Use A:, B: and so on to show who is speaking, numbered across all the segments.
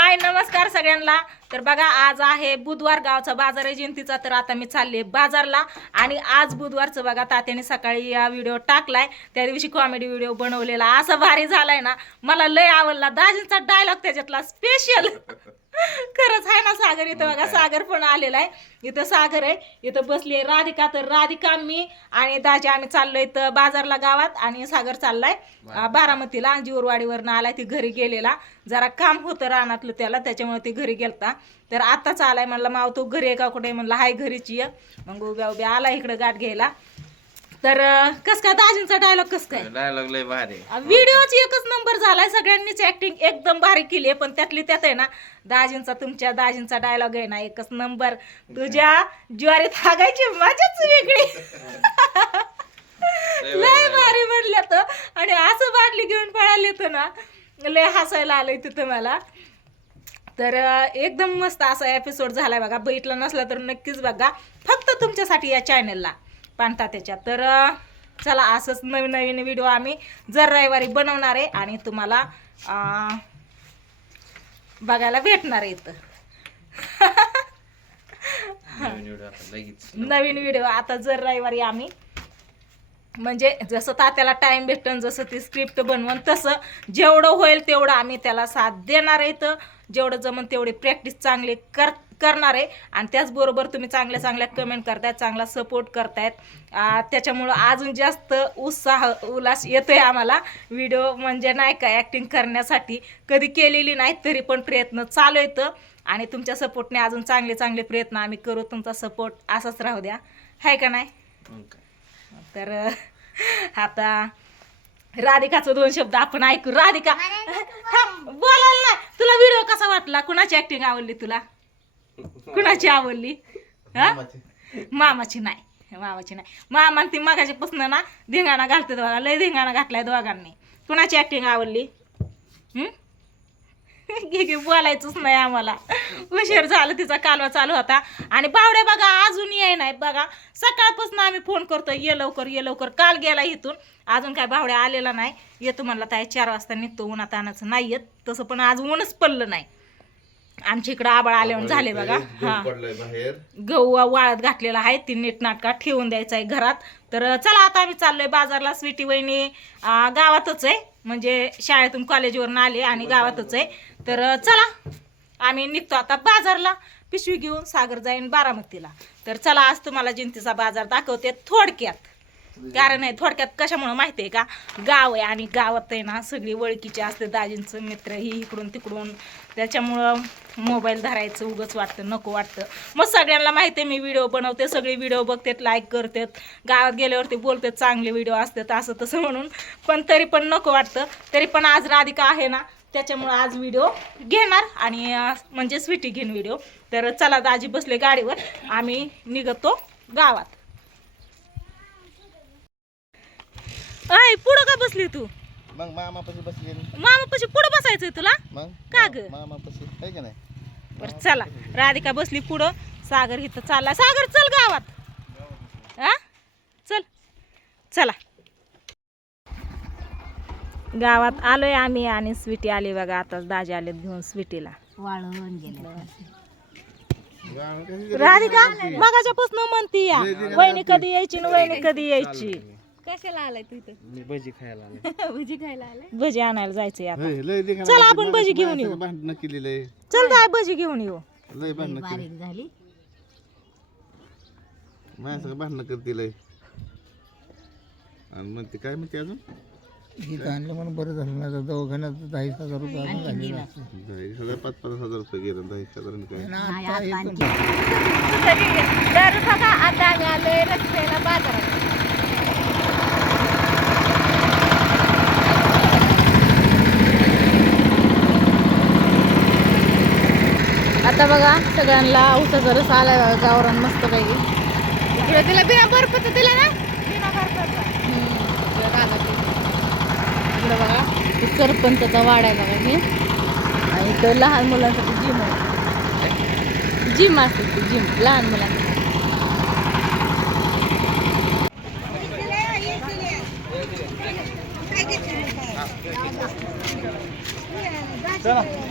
A: हाय नमस्कार सगळ्यांना. तर बघा आज आहे बुधवार गावचा बाजार आहे जयंतीचा. तर आता मी चालले बाजारला. आणि आज बुधवारचं बघा तात्याने सकाळी या व्हिडिओ टाकलाय. त्या दिवशी कॉमेडी व्हिडिओ बनवलेला. असा भारी झालाय ना मला लय आवडला. दाजींचा डायलॉग त्याच्यातला स्पेशल खरंच सागर इथं बघा सागर पण आलेला आहे. इथं सागर आहे. इथं बसली आहे राधिका तर राधिका मी आणि दाजी आम्ही चाललोय इथं बाजारला गावात आणि सागर चाललाय. बारामतीला जीवरवाडीवरनं आलाय ती घरी गेलेला. जरा काम होतं रानातलं त्याला त्याच्यामुळे ती घरी गेलता. तर आत्ताच आलाय म्हणला माव तू घरी आहे का कुठे? म्हणला हाय घरीची ये मग उभ्या उभ्या आला इकडं गाठ घ्यायला. तर कस काय? दाजींचा डायलॉग कस काय?
B: डायलॉग लय भारी.
A: व्हिडिओची एकच नंबर झालाय सगळ्यांनीच ऍक्टिंग एकदम भारी केली आहे पण त्यातली त्यात आहे ना दाजींचा तुमच्या दाजींचा डायलॉग आहे ना एकच नंबर तुझ्या ज्वारीत हागायची मजाच वेगळी. लय भारी. म्हणलं तर आणि असं बाटली घेऊन पळाले तर ना लय हसायला आलंय तिथं मला. तर एकदम मस्त असा एपिसोड झालाय बघा. बघितला नसला तर नक्कीच बघा. फक्त तुमच्यासाठी या चॅनलला पाणता त्याच्यात. तर चला असंच नवीन नवीन व्हिडिओ आम्ही जर रविवारी बनवणार आहे आणि तुम्हाला बघायला भेटणार आहे इथं
B: नवीन व्हिडिओ आता लगेच
A: नवीन व्हिडिओ आता जर रविवारी आम्ही म्हणजे जसं तात्याला टाइम भेटन जसं ती स्क्रिप्ट बनवून तसं जेवढं होईल तेवढं आम्ही त्याला साथ देणार आहे तर जेवढं जमन तेवढी प्रॅक्टिस चांगली कर करणार आहे. आणि त्याचबरोबर तुम्ही चांगल्या चांगल्या कमेंट करतायत चांगला सपोर्ट करतायत. आ, त्याच्यामुळं अजून जास्त उत्साह उल्हास येतोय आम्हाला. व्हिडिओ म्हणजे नाही का ॲक्टिंग करण्यासाठी. कधी केलेली नाही तरी पण प्रयत्न चालू येतं आणि तुमच्या सपोर्टने अजून चांगले चांगले प्रयत्न आम्ही करू. तुमचा सपोर्ट असाच राहू द्या. आहे का नाही. तर आता राधिकाचं दोन शब्द आपण ऐकू. राधिका थांब, बोलायला नाही. तुला व्हिडिओ कसा वाटला? कुणाची ऍक्टिंग आवडली तुला? कुणाची आवडली? हा? मामाची. नाही. मामाची नाही. मामा ती मगाच्यापासून ना धिंगाणा घालते बघा. लय धिंगाणा घातलाय दोघांनी. कुणाची ऍक्टिंग आवडली? हम्म? घे घे बोलायचंच नाही आम्हाला. उशीर झालं तिचा कालवा चालू होता. आणि बावड्या बघा अजून ये नाही बघा. सकाळपासून आम्ही फोन करतो ये लवकर ये लवकर. काल गेला इथून. अजून काय बावड्या आलेला नाही. येतो म्हणला ताई चार वाजता निघतो. उन्हात आणायचं नाही येत. तसं पण आज ऊनच पडलं नाही. आमच्या इकडं आबाळ आल्यावर झाले बघा. हा. गहू वाळत घातलेला आहे ती नीटनाटका ठेवून द्यायचा आहे घरात. तर चला आता आम्ही चाललोय बाजारला स्वीटी वहिनी गावातच आहे. म्हणजे शाळेतून कॉलेजवरून आले आणि गावातच आहे. तर चला आम्ही निघतो आता बाजारला. पिशवी घेऊन सागर जाईन बारामतीला. तर चला आज तुम्हाला जिंतीचा बाजार दाखवते थोडक्यात. कारण आहे थोडक्यात कशामुळं माहिती आहे का? गाव आहे आणि गावात आहे ना सगळी ओळखीची असते दाजींचं मित्र ही इकडून तिकडून. त्याच्यामुळं मोबाईल धरायचं उगच वाटतं नको वाटतं. मग सगळ्यांना माहिती आहे मी व्हिडिओ बनवते सगळे व्हिडिओ बघतात लाईक करतात. गावात गेल्यावरती बोलतात चांगले व्हिडिओ असतात असं तसं म्हणून. पण तरी पण नको वाटतं. तरी पण आज राधिका आहे ना त्याच्यामुळं आज व्हिडिओ घेणार. आणि म्हणजे स्वीटी घेईन व्हिडिओ तर चला दाजी बसले गाडीवर. आम्ही निघतो गावात. अय पुढं का बसली तू?
C: मग मामा पशी बसली
A: मामा पशी पुढं बसायचंय तुला?
C: मग?
A: का ग?
C: मामा पशी आहे का नाही?
A: बरं चला. राधिका बसली पुढं. सागर इथं चालला सागर चल गावात. हा? चल. चला. गावात आलोय आम्ही आणि स्वीटी आली बघा. आता दाजी आलेत घेऊन स्वीटीला.
D: वाळवून गेले.
A: राधिका मगाच्यापासून म्हणती या. वहिनी कधी यायची ना वहिनी कधी यायची?
D: कशाला आलाय तू इथं?
B: मी भजी खायला आलो
D: भजी खायला आलाय?
A: भजी आणायला जायचंय आता.
C: लय देखा
A: चल आपण भजी घेऊन येऊ.
C: भांडणं केलेलं आहे.
A: चल दाय भजी घेऊन येऊ.
C: लय भांडणं केली.
D: बारीक झाली.
C: माझ्या सगळं भांडणं आणि मग ते काय म्हणते अजून?
E: आणलं म्हणून बरं झालं ना आता दवाखान्यात दहा हजार रुपये अजून झालेले असते.
C: दहा हजार पाच पाच हजार रुपये गेलं दहा हजार काय?
D: नाही आता आणखी
A: तर बघा आता आम्ही आलोय रस्त्याला बाजारात. आता बघा सगळ्यांना उसाचा रस आलाय बघा गावरान मस्त पैकी. इकडे तिला बिना बर्फाचं दिलं ना? बिना इकडे बघा ते सरपंचाचा वाडा आहे बघा हे. आणि इथं लहान मुलांसाठी जिम आहे. जिम असते ती जिम लहान मुलांसाठी.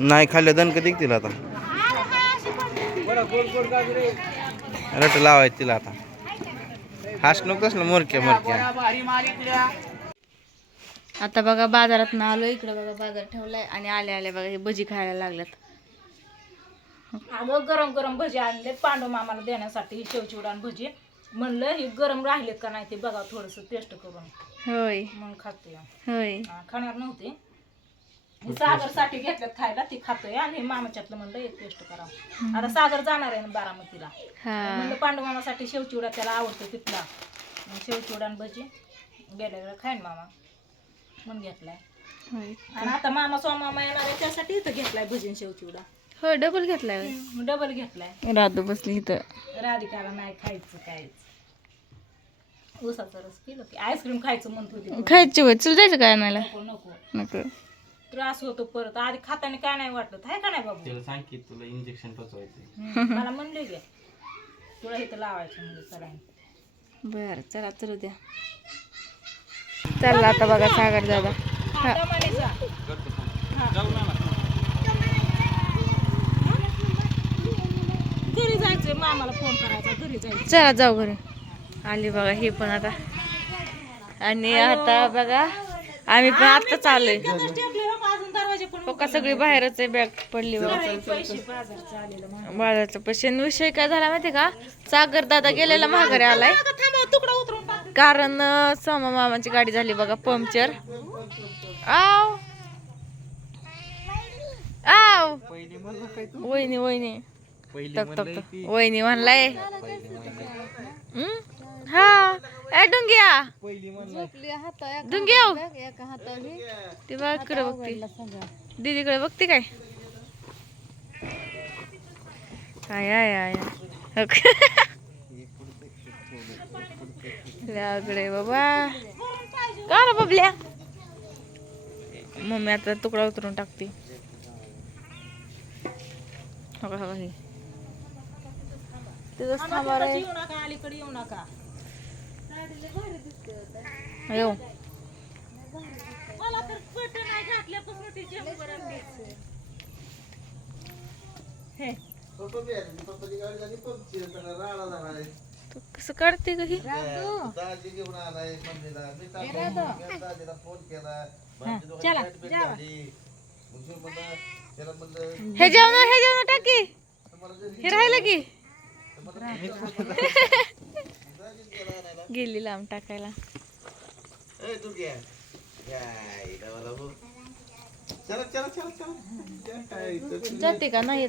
B: नाही खाल्लं दणकं दिसतील आता. रट लावायचं तिला आता. हास नकोस ना मोरक्या मोरक्या.
F: आता बघा बाजारात ना आलो इकडे बघा बाजार ठेवलाय आणि आले आले बघा हे भजी खायला लागल्यात.
A: अगं गरम गरम भजी आणले पांडू मामाला देण्यासाठी शेवचिवडा आणि भजी. म्हणलं हे गरम राहिलेत का नाही ते बघा थोडस टेस्ट करून.
F: होय.
A: मग खातोय.
F: होय.
A: हा, खाणार नव्हते. हे सागरसाठी घेतल्यात खायला ती खातोय. आणि हे मामाच्यातलं म्हणलं एक टेस्ट करावं आता सागर जाणार आहे ना बारामतीला.
F: हा.
A: म्हणलं पांडू मामासाठी शेवचिवडा त्याला आवडतो तिथला. मग शेवचिवडा आणि भजी गेल्या वेळेला खाईन मामा. म्हणून घेतलाय.
F: होय.
A: आणि आता मामा सोमामा येणार आहे त्यासाठी इथं घेतलाय भजन शेवचिवडा.
F: होय डबल घेतलाय.
A: डबल घेतलाय.
F: राधू बसली इथं.
A: राधिकाला नाही खायचं काहीच ऊसाचा रस पिलो की आईस्क्रीम खायचं म्हणत होती.
F: खायची होय चल जायचं काय आणायला?
A: नको नको.
F: नको.
A: त्रास होतो परत. आधी खाताना काय नाही वाटत आहे का नाही बाबू?
B: तिला सांग की तुला इंजेक्शन टोचवायचं
A: हम्म, मला म्हणले गे. तुला इथं लावायचं म्हणजे सलाईन
F: बर चला चलू द्या. चालला आता बघा सागर दादा.
A: हा, दमाने जा. जायचंय मामाला फोन करायचा घरी जायचं.
F: चला जाऊ घरी. आली बघा हे पण आता. आणि आता बघा आम्ही पण आता चाललोय.
A: टेकलेलं का अजून दरवाजे पण
F: पक्का सगळी बाहेरच आहे बॅग पडली बघा.
A: उघडे. पैसे बाजारचे आलेलं मामा.
F: बाळाचा पैसे. विषय काय झाला माहिती का? सागर दादा गेलेला महागारी आलाय.
A: अगं थांबा तुकडा उतरून टाक
F: कारण अं, सोमा मामाची गाडी झाली बघा पंक्चर. आव. आव. वहिनी वहिनी. तक तक तक वहिनी म्हणलाय. हं? हा ए डुंग्या. डुंग्या ती बघ इकडे बघते. दीदीकडे बघते काय? आय आय आय. लाकडे बाबा. का रे बबल्या? मम्मी आता तुकडा उतरून टाकते. हो का, हो का, हे. तिथंच थांबा रे
A: येऊ नका अलीकडे येऊ नका
F: येऊ
A: मला तर पट नाही घातल्यापासून ती जम्बरन दिसते. हे
F: तू कसं काढते ग ही
C: दाजी घेऊन आलाय मम्मीला मी टाकून दाजीला फोन केला भाजी
A: चला,
C: दोघांची
A: जावा.
C: झाली. मग मी म्हणलं त्याला म्हणलं
F: हे जेवण हे जेवण टाकी हे राहिलं की गेली लांब टाकायला? जाते का? नाही